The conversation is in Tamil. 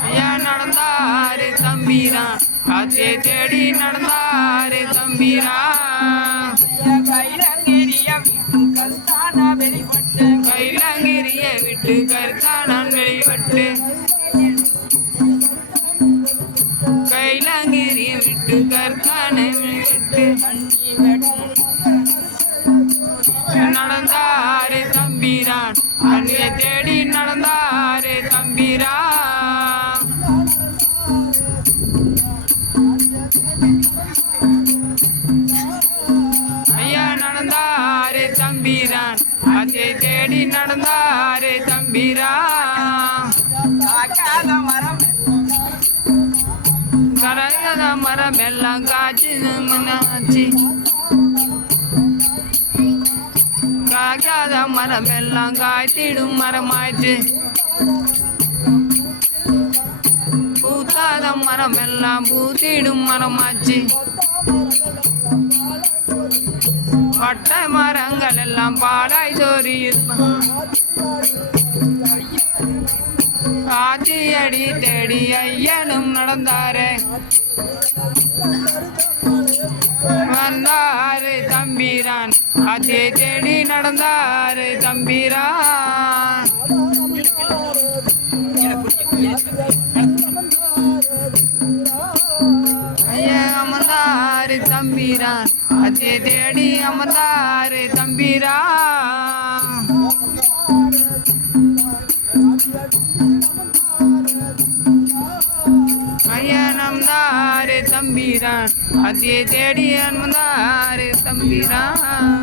ஐயா நடந்தாரு தம்பிரான் காத்தியை தேடி நடந்தாரு தம்பிரான் கைலாங்கிரிய விட்டு கருத்தானான் வெளிப்பட்டு கைலாங்கிரிய விட்டு கருத்தானை விட்டு நடந்தாரு தம்பிரான் அன்னையை தேடி நடந்தாரு தம்பிரான் ஐயா நடந்தாரு தம்பிரான் அதை தேடி நடந்தாரு தம்பிரான் கரையாத மரம் எல்லாம் காய்ச்சி காய்க்காத மரம் எல்லாம் காய்த்திடும் மரமாயிற்று பூத்தாத மரம் எல்லாம் பூத்திடும் மரமாச்சு பட்டை மரங்கள் எல்லாம் பாடாய் சோறி காட்சி அடி தேடி ஐயனும் நடந்தாரே வந்தாரு தம்பிரான் காட்சியை தேடி நடந்தாரு தம்பிரான் ஐயா அமர்ந்தாரு தம்பிரான் காட்சியை தேடி அமர்ந்தாரு தம்பிரான் ஐயா நமந்தாரு தம்பிரான் காட்சியை தேடி அமர்ந்தாரு தம்பிரான்